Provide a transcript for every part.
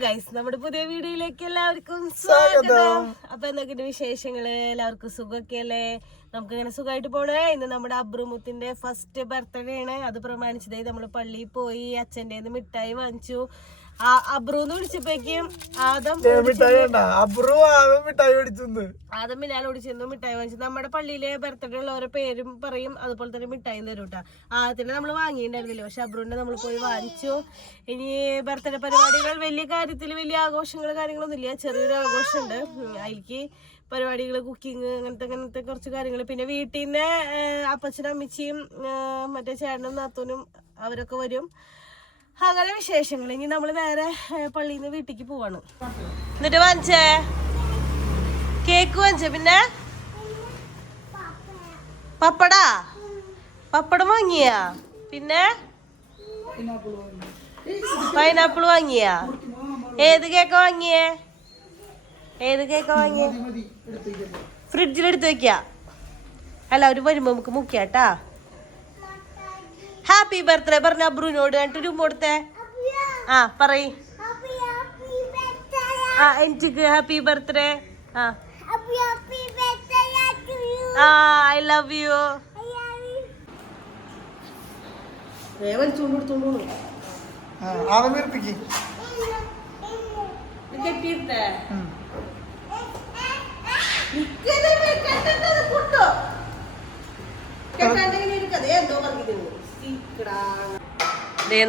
Guys, നമ്മുടെ പുതിയ വീഡിയോയിലേക്ക് എല്ലാവർക്കും സ്വാഗതം. അപ്പൊ എന്തൊക്കെയുണ്ട് വിശേഷങ്ങള്? എല്ലാവർക്കും സുഖമൊക്കെയല്ലേ? നമുക്ക് ഇങ്ങനെ സുഖമായിട്ട് പോണേ. ഇന്ന് നമ്മുടെ അബ്രുമുത്തിന്റെ ഫസ്റ്റ് ബർത്ത്ഡേ ആണ്. അത് പ്രമാണിച്ചതേ നമ്മള് പള്ളിയിൽ പോയി അച്ഛൻ്റെ മിഠായി വാങ്ങിച്ചു. അബ്രൂന്ന് വിളിച്ചപ്പോഴേക്കും ആദം മിലാൽ ഓടിച്ചെന്നു മിഠായി വാങ്ങിച്ചു. നമ്മുടെ പള്ളിയിലെ ബർത്ത്ഡേ ഉള്ളവരെ പേരും പറയും, അതുപോലെ തന്നെ മിഠായി തരും കേട്ടോ. ആദ്യത്തിന് നമ്മൾ വാങ്ങിയിട്ടുണ്ടായിരുന്നില്ല, പക്ഷെ അബ്രൂന്റെ നമ്മൾ പോയി വാങ്ങിച്ചു. ഇനി ബർത്ത്ഡേ പരിപാടികൾ വലിയ കാര്യത്തിൽ വലിയ ആഘോഷങ്ങൾ കാര്യങ്ങളൊന്നും ഇല്ല, ചെറിയൊരു ആഘോഷമുണ്ട്. അതിലേക്ക് പരിപാടികൾ, കുക്കിങ്, അങ്ങനത്തെ കുറച്ച് കാര്യങ്ങൾ. പിന്നെ വീട്ടിൽ നിന്ന് അപ്പച്ചനും അമ്മച്ചിയും മറ്റേ ചേട്ടനും നാത്തൂനും അവരൊക്കെ വരും. അങ്ങനെ വിശേഷങ്ങൾ. ഇനി നമ്മള് നേരെ പള്ളിയിൽ നിന്ന് വീട്ടിലേക്ക് പോവാണ്. എന്നിട്ട് വാങ്ങിച്ചേ കേക്ക് വാങ്ങിച്ചേ, പിന്നെ പപ്പടം വാങ്ങിയാ, പിന്നെ പൈനാപ്പിൾ വാങ്ങിയാ. ഏത് കേക്ക വാങ്ങിയേ? ഫ്രിഡ്ജിലെടുത്ത് വെക്കാ. എല്ലാവരും വരുമ്പോ നമുക്ക് മുക്കിയാട്ടാ. ഹാപ്പി ബർത്ത്ഡേ പറഞ്ഞ അബ്രുവിനോട്. എന്നിട്ട് രൂപ കൊടുത്തേ. പറയ്. എനിക്ക് happy birthday. I love you. കെട്ടിയിട്ടേ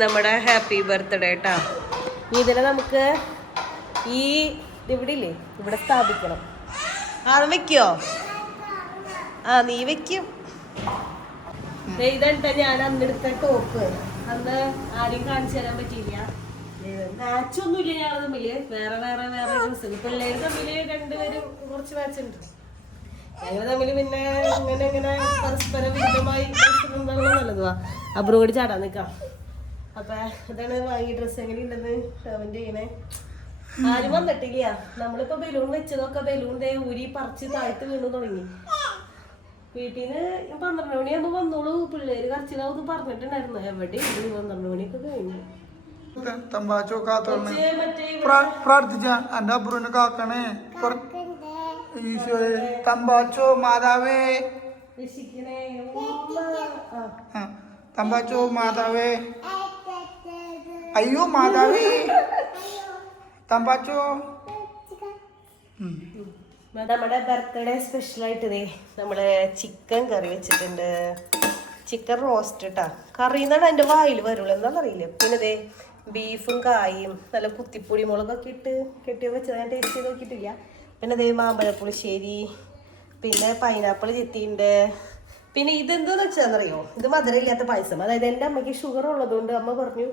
നമ്മുടെ ഹാപ്പി ബർത്ത്ഡേ ട്ടാ. ഇതിനെ നമുക്ക് ഈ ഇവിടെ ഇല്ലേ, ഇവിടെ സ്ഥാപിക്കണം. ആദ്യം വെക്കോ? നീ വെക്കും. ഇതെന്താ ഞാൻ അന്നെടുത്ത ടോപ്പ്. അന്ന് ആരെയും കാണിച്ചു തരാൻ പറ്റിയില്ല. മാച്ചൊന്നുമില്ല ഞങ്ങൾ തമ്മില്. വേറെ ഡ്രസ്സ്. പിള്ളേര് തമ്മില് രണ്ടുപേരും കുറച്ച് മാച്ച് ഉണ്ട്. ഞങ്ങൾ തമ്മില് പിന്നെ ഇങ്ങനെ പരസ്പര വിരുദ്ധമായി നല്ലതുവാ. അബ്രു കൂടി ചാടാൻ നിക്കാം. അപ്പൊ അതാണ് വാങ്ങിയ ഡ്രസ്സ്. എങ്ങനെയുണ്ടെന്ന് അവന്റെ ഇങ്ങനെ ആരും വന്നിട്ടില്ല. നമ്മളിപ്പോ ബലൂൺ വെച്ചതൊക്കെ ബലൂൺ ഊരി പറിച്ച് താഴ്ത്ത് വീണു തുടങ്ങി. വീട്ടിൽ നിന്ന് 12 മണിയാകുമ്പോ വന്നോളൂ, പിള്ളേര് കരച്ചിലാവെന്ന് പറഞ്ഞിട്ടുണ്ടായിരുന്നു. എവിടെ 12 മണിയൊക്കെ കഴിഞ്ഞു. പ്രാർത്ഥിച്ച എന്റെ അബ്രുവിനെ കാക്കണേ ഈശോയെ. തമ്പാച്ചോ മാതാവേ, തമ്പാച്ചോ മാതാവേ, അയ്യോ മാതാവേ, തമ്പാച്ചോ. നമ്മുടെ ബർത്ത്ഡേ സ്പെഷ്യലായിട്ട് നമ്മള് ചിക്കൻ കറി വെച്ചിട്ടുണ്ട്. ചിക്കൻ റോസ്റ്റ് ഇട്ടാ കറി എന്നാണ് എൻ്റെ വായിൽ വരുള്ളൂ, എന്താണെന്നറിയില്ല. പിന്നെ ബീഫും കായും നല്ല കുത്തിപ്പൊടി മുളകൊക്കെ ഇട്ട് കെട്ടി വെച്ചത് ഞാൻ ടേസ്റ്റ് ചെയ്ത് നോക്കിയിട്ടില്ല. പിന്നെ മാമ്പഴപ്പുളിശ്ശേരി, പിന്നെ പൈനാപ്പിൾ ചെത്തിയുണ്ട്. പിന്നെ ഇതെന്താന്ന് വെച്ചാന്നറിയോ, ഇത് മധുരമില്ലാത്ത പായസം. അതായത് എൻ്റെ അമ്മയ്ക്ക് ഷുഗർ ഉള്ളതുകൊണ്ട് അമ്മ പറഞ്ഞു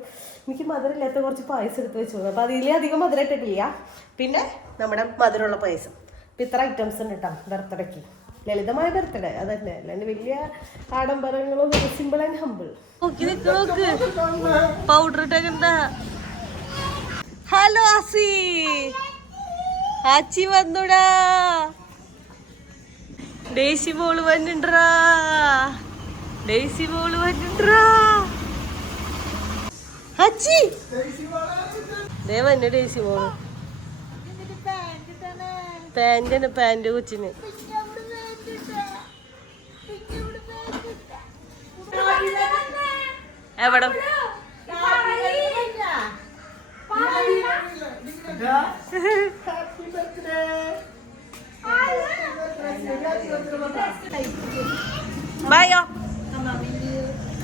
എനിക്ക് മധുരമില്ലാത്ത കുറച്ച് പായസം എടുത്ത് വെച്ചു. അപ്പോൾ അതിലേ അധികം മധുരം ഇട്ടിട്ടില്ല. പിന്നെ നമ്മുടെ മധുരമുള്ള പായസം. അപ്പം ഇത്ര ഐറ്റംസ് ഉണ്ട് കേട്ടോ ബർത്ത്ഡേക്ക്. ലളിതമായ ബർത്ത്ഡേ അതന്നെ, അല്ലാണ്ട് വലിയ ആഡംബരങ്ങളൊന്നും. Simple and humble. പൗഡർ ഇട്ടേക്കണ്ട. ഹലോ ആസി, ആച്ചി വന്നുടാ. ഡേസി മോള് വന്നിട്ടാ. ആച്ചി വന്നു ഡേസി മോള്. പാന്റ് കൊച്ചിന്. എവിടെ ബായോ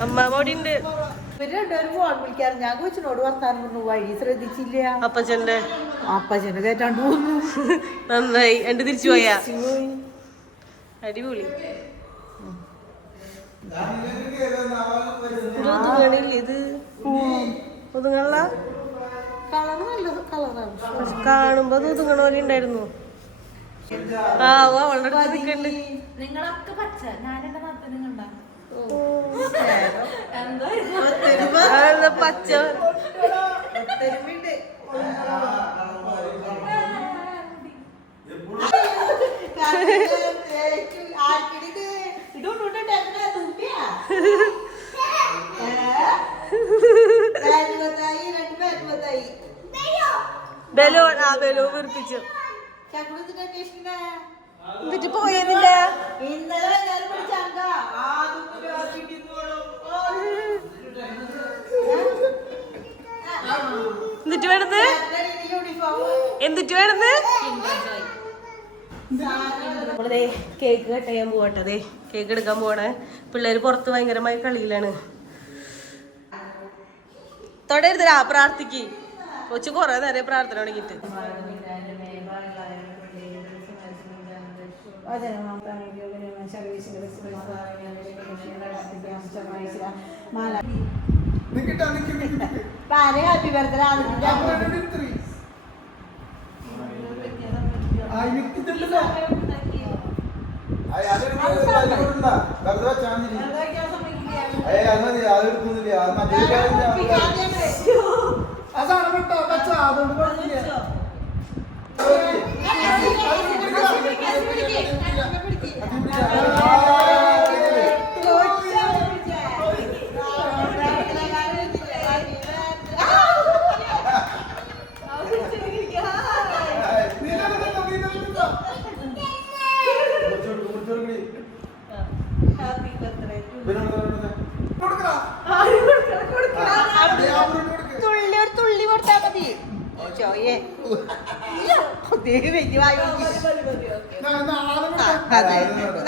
അമ്മ മോടിണ്ട്. ഞാൻ കൊച്ചിനോട് വർത്താനം പറഞ്ഞു, വഴി ശ്രദ്ധിച്ചില്ല. അപ്പച്ചന്റെ കേട്ടാണ്ട് പോന്നു. നന്നായി. എണ്ട് തിരിച്ചു പോയാ അടിപൊളി. ഇത് ഒതുങ്ങള്ള കളർ നല്ല കളറാണ്. കാണുമ്പോ ഒതുങ്ങണ പോലെ ഉണ്ടായിരുന്നു. അവളുടെ അടുത്ത് നിൽക്കണ്ട്. നിങ്ങളൊക്കെ പച്ച, ഞാൻ എന്റെ നാട്ടിലും കണ്ട പച്ച ബലൂൺ വീർപ്പിച്ചു. എന്നിട്ട് പോയതില്ല. എന്നിട്ട് വേണത് നമ്മളിതേ കേക്ക് കട്ട് ചെയ്യാൻ പോകട്ടെ. കേക്ക് എടുക്കാൻ പോവാണ്. പിള്ളേര് പുറത്ത് ഭയങ്കരമായ കളിയിലാണ്. തൊടരുതരാ പ്രാർത്ഥിക്ക്. കൊച്ചു കൊറേ നേരം പ്രാർത്ഥന തുടങ്ങിട്ട്. Happy birthday. തുള്ളി കൊടുത്താ മതി.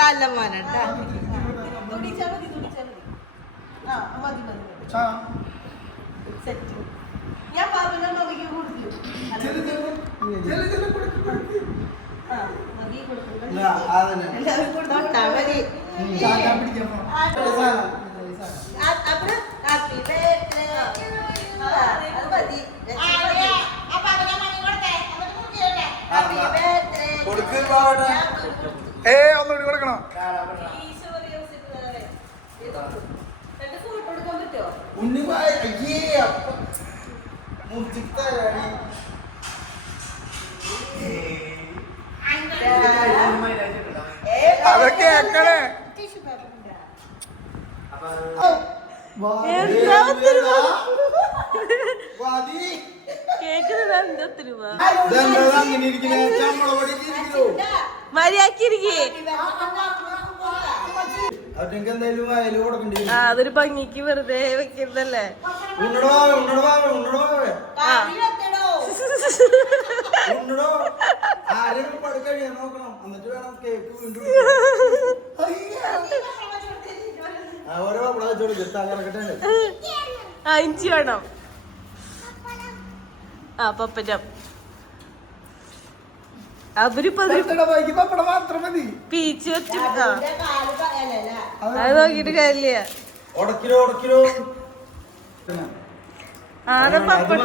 നല്ല മോനുണ്ട്. ഞാൻ പാപ്പന്റെ മമ്മിക്ക് കൊടുത്തു. ഒന്നുകൂടി കൊടുക്കണം. അതൊക്കെ കേക്കണേ. അതൊരു ഭംഗിക്ക് വെറുതെ വെക്കുന്നല്ലേ. ഇഞ്ചി വേണം. പപ്പറ്റ അവരിപ്പോ പീച്ച് വെച്ച് അത് നോക്കിട്ട് കാര്യമില്ല. ആദ്യം പപ്പട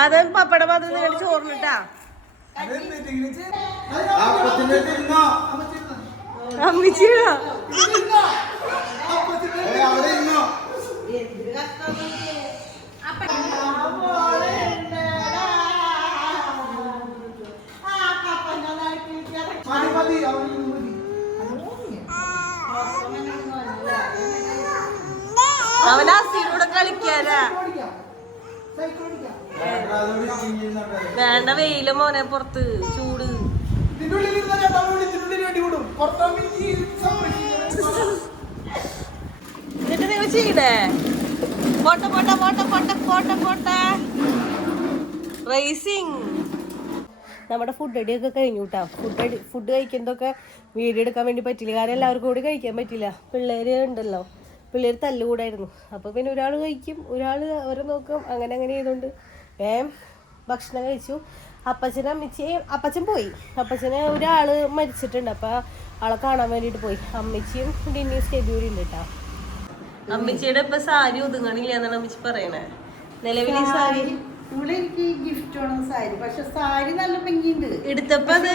ആദ്യം പപ്പട പാത്രം നേടി ചോറിനിട്ടാ. അമ്മിച്ചിടാ അവനാസിലൂടെ കളിക്കാനാ. വേണ്ട വെയില് മോനെ, പുറത്ത് ചൂട്. എന്നിട്ട് നിങ്ങൾ ചെയ്യണേ. പോട്ട പോട്ട പോട്ട പോട്ട പോട്ട പോട്ട റേസിങ്. നമ്മുടെ ഫുഡ് അടിയൊക്കെ കഴിഞ്ഞു കേട്ടോ. ഫുഡ് കഴിക്കുന്നതൊക്കെ വീഡിയോ എടുക്കാൻ വേണ്ടി പറ്റില്ല, കാരണം എല്ലാവർക്കും കൂടി കഴിക്കാൻ പറ്റില്ല. പിള്ളേര് ഉണ്ടല്ലോ, പിള്ളേർ തല്ലുകൂടായിരുന്നു. അപ്പോൾ പിന്നെ ഒരാൾ കഴിക്കും, ഒരാൾ അവരെ നോക്കും, അങ്ങനെ ചെയ്തുകൊണ്ട് ഭക്ഷണം കഴിച്ചു. അപ്പച്ചൻ പോയി. അപ്പച്ചന് ഒരാൾ മരിച്ചിട്ടുണ്ട്, അപ്പോൾ ആളെ കാണാൻ വേണ്ടിയിട്ട് പോയി. അമ്മച്ചിയും ഡിന്നി ഷെഡ്യൂൾ ഉണ്ട് കേട്ടോ. അമ്മച്ചിയുടെ ഇപ്പൊ സാരി ഒതുങ്ങണില്ല എന്നാണ് അമ്മച്ചി പറയണേ. നിലവിൽ ഈ സാരി ഇവിടെ എനിക്ക് ഗിഫ്റ്റ് വേണം സാരി, പക്ഷെ സാരി നല്ല ഭംഗിയുണ്ട്. എടുത്തപ്പോ അത്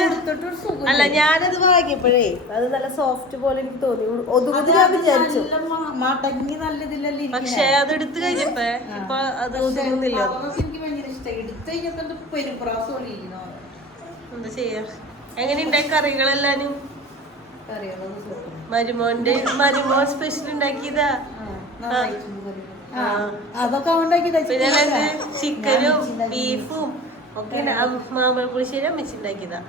അല്ല, ഞാനത് വാങ്ങിയപ്പോഴേ അത് നല്ല സോഫ്റ്റ് പോലെ എനിക്ക് തോന്നി. ഒതുങ്ങുന്നത് ഞാൻ വിചാരിച്ചു, മടങ്ങി നല്ലതില്ലല്ലേ. പക്ഷെ അത് എടുത്തു കഴിഞ്ഞപ്പോ ഇപ്പൊ അത് ഒതുങ്ങുന്നില്ല. എനിക്ക് ഭയങ്കര ഇഷ്ടമായി. എടുത്തു കഴിഞ്ഞപ്പോ പെരുപ്രാസം പോലെ ഇരിക്കുന്നു. എന്താ ചെയ്യാ? എങ്ങനെയുണ്ടായി കറികളെല്ലാനും? കറികളൊന്നും മരുമോൻ സ്പെഷ്യൽ ഉണ്ടാക്കിയതാ. അതൊക്കെ ഉണ്ടാക്കിയതാ. പിന്നെ ചിക്കനും ബീഫും ഒക്കെ മാമ്പഴപ്പുളിശ്ശേരി അമ്മച്ചുണ്ടാക്കിയതാ.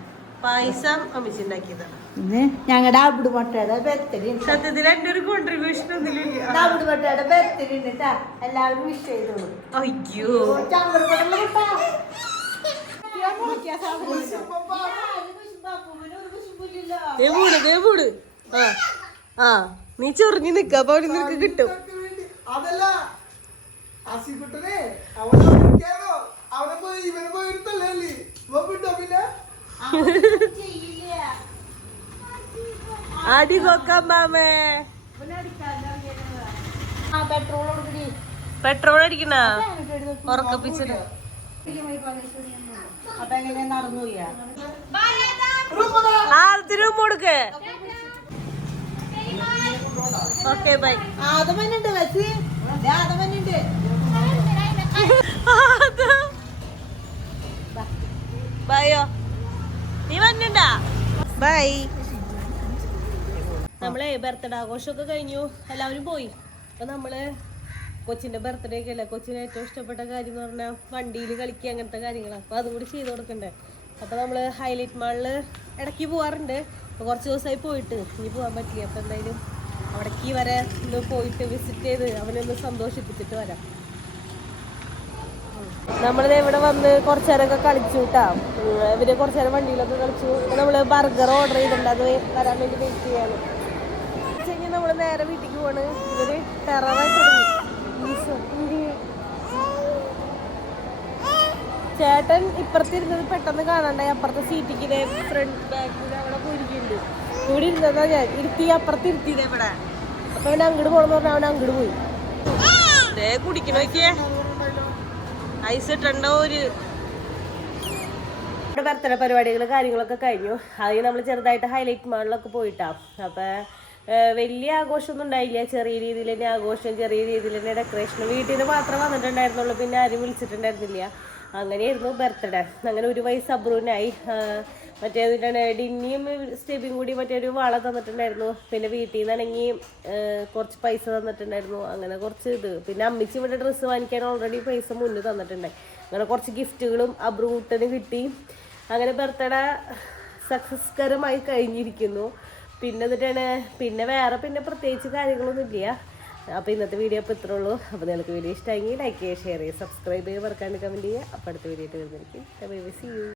പായസം അമ്മച്ചുണ്ടാക്കിയതാ. പിന്നെ ഞങ്ങളുടെ അവിട് മുട്ടയുടെ ബെത്തരി സത്യത്തിൽ എന്റെ ഒരു കോൺട്രിബ്യൂഷൻ ഒന്നുമില്ല. അവിട് മുട്ടയുടെ ബെത്തരി ഉണ്ട് എല്ലാവരും വിഷ് ചെയ്തോളൂ. അയ്യോ ദേവൂട് ആ നീ ചൊറിഞ്ഞു നിക്ക അപ്പൊ അവന് നിനക്ക് കിട്ടും. അതല്ല ആസിക്കുട്ടനെ അവനെ വിളിക്കാനോ അവനെ പോയി ഇവനെ പോയി എടുത്തല്ലേ വിട്ടോ പിന്നെ അടി കൊക്കാം മാമേ. പെട്രോൾ അടിക്കണ ഉറക്കപ്പിച്ചത്. അപ്പൊ എങ്ങനെ നടന്നു പോയാ റൂം കൊടുക്ക്. Okay bye. ആദമനുണ്ട് വെച്ച് ആദമനുണ്ട്. ബൈയോ നീ വന്നിണ്ടാ. ബൈ. നമ്മളെ ബർത്ത്ഡേ ആഘോഷമൊക്കെ കഴിഞ്ഞു, എല്ലാവരും പോയി. അപ്പൊ നമ്മള് കൊച്ചിന്റെ ബർത്ത്ഡേ ഒക്കെ അല്ലേ, കൊച്ചിന് ഏറ്റവും ഇഷ്ടപ്പെട്ട കാര്യം എന്ന് പറഞ്ഞാൽ വണ്ടിയിൽ കളിക്കുക അങ്ങനത്തെ കാര്യങ്ങളാണ്. അപ്പൊ അതും കൂടി ചെയ്ത് കൊടുക്കണ്ടേ. അപ്പൊ നമ്മള് ഹൈലൈറ്റ് മാളില് ഇടയ്ക്ക് പോവാറുണ്ട്. അപ്പൊ കുറച്ച് ദിവസമായി പോയിട്ട് ഇനി പോകാൻ പറ്റില്ല. അപ്പൊ എന്തായാലും അവിടേക്ക് വരെ ഒന്ന് പോയിട്ട് വിസിറ്റ് ചെയ്ത് അവനൊന്ന് സന്തോഷിപ്പിച്ചിട്ട് വരാം. നമ്മളിത് ഇവിടെ വന്ന് കുറച്ചു നേരമൊക്കെ കളിച്ചു കേട്ടാ. ഇവര് കുറച്ചു നേരം വണ്ടിയിലൊക്കെ കളിച്ചു. നമ്മള് ബർഗർ ഓർഡർ ചെയ്തിട്ടുണ്ട്, അത് വരാൻ വേണ്ടി വെയിറ്റ് ചെയ്യാണ്. നമ്മള് നേരെ വീട്ടിലേക്ക് പോവാണ്. ഇവര് ടെററായി തുടങ്ങി. ചേട്ടൻ ഇപ്പുറത്തിരുന്നത് പെട്ടെന്ന് കാണണ്ടായി. അപ്പുറത്തെ സീറ്റിക്ക് ഇതേ ഫ്രണ്ട് ബാക്കിൽ അവിടെ പോയിരിക്കുന്നുണ്ട്. ഇവിടെ ഇരുന്നതാ ഞാൻ ഇരുത്തി, അപ്പുറത്ത് ഇരുത്തിയതേ ഇവിടെ. അപ്പൊ അവൻ അങ്ങോട്ട് പോകണമെന്ന് പറഞ്ഞാൽ അവൻ അങ്ങോട്ട് പോയി. കുടിക്കണ നോക്കിയേ, ഐസ് ഇട്ടുണ്ടോ. ഒരു ബർത്ത്ഡേ പരിപാടികൾ കാര്യങ്ങളൊക്കെ കഴിഞ്ഞു. അതിന് നമ്മൾ ചെറുതായിട്ട് ഹൈലൈറ്റ് മാളിലൊക്കെ പോയിട്ടാ. അപ്പൊ വലിയ ആഘോഷമൊന്നും ഉണ്ടായില്ല. ചെറിയ രീതിയിൽ തന്നെ ആഘോഷം, ചെറിയ രീതിയിൽ തന്നെ ഡെക്കറേഷൻ. വീട്ടിൽ നിന്ന് മാത്രം വന്നിട്ടുണ്ടായിരുന്നുള്ളൂ, പിന്നെ ആരും വിളിച്ചിട്ടുണ്ടായിരുന്നില്ല. അങ്ങനെയായിരുന്നു ബർത്ത്ഡേ. അങ്ങനെ ഒരു വയസ്സ് അബ്രൂനായി. മറ്റേ ഡിന്നിയും സ്റ്റെബിയും കൂടി മറ്റേ ഒരു വള തന്നിട്ടുണ്ടായിരുന്നു. പിന്നെ വീട്ടിൽ നിന്നാണെങ്കിൽ കുറച്ച് പൈസ തന്നിട്ടുണ്ടായിരുന്നു. അങ്ങനെ കുറച്ച് ഇത്. പിന്നെ അമ്മിച്ച് ഇവിടെ ഡ്രസ്സ് വാങ്ങിക്കാൻ ഓൾറെഡി പൈസ മുന്നേ തന്നിട്ടുണ്ടായി. അങ്ങനെ കുറച്ച് ഗിഫ്റ്റുകളും അബ്രൂട്ടന് കിട്ടി. അങ്ങനെ ബർത്ത്ഡേ സക്സസ്കരമായി കഴിഞ്ഞിരിക്കുന്നു. പിന്നെ എന്നിട്ടാണ് പിന്നെ പ്രത്യേകിച്ച് കാര്യങ്ങളൊന്നും ഇല്ല. അപ്പോൾ ഇന്നത്തെ വീഡിയോ അപ്പോൾ ഇത്രേ ഉള്ളൂ. അപ്പോൾ നിങ്ങൾക്ക് വീഡിയോ ഇഷ്ടമെങ്കിൽ ലൈക്ക് ചെയ്യുക, ഷെയർ ചെയ്യുക, സബ്സ്ക്രൈബ് ചെയ്യുക, മറക്കാണ്ട് കമൻറ്റ് ചെയ്യുക. അപ്പോൾ അടുത്ത വീഡിയോ ആയിട്ട് വരുന്നതായിരിക്കും. Bye bye, see U.